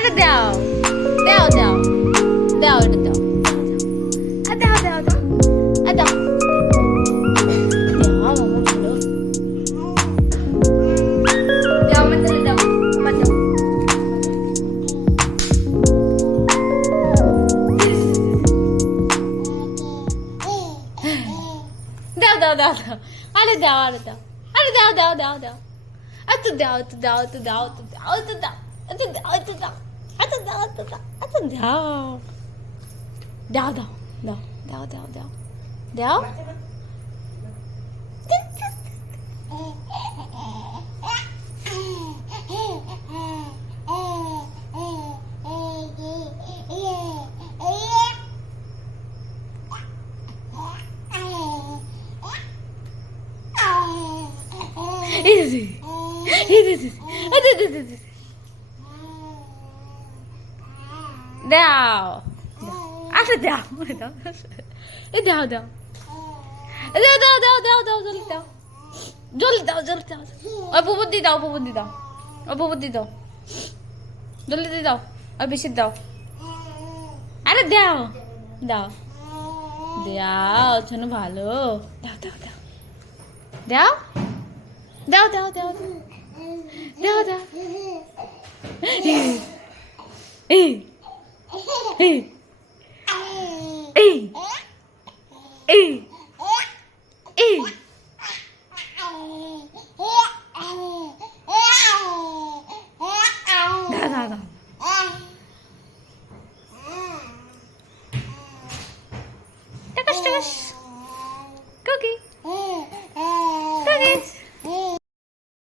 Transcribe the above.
আরে দাও দাও দাও দাও এটা দাও দাও দাও দাও দাও দাও দাও দাও দাও আরে দাও আরে দাও আরে দাও দাও দাও দাও এত দাও এত দাও এত দাও এত দাও এত দাও এত দাও এত দাও এত দাও এত দাও এত দাও দাও দাও দাও দাও দাও দাও easy easy দাও আরে দাও দাও দাও দাও দাও দাও দাও দাও জলদি দাও জলদি দাও জলদি দাও অল্প বুদ্ধি দাও অল্প বুদ্ধি দাও অল্প বুদ্ধি দাও জলদি দাও আর বেশি দাও আরে দাও দাও দাও শোনো ভালো দাও দাও দাও দাও দাও দাও দাও দাও দাও এই এই এই এই এই দাও দাও দাও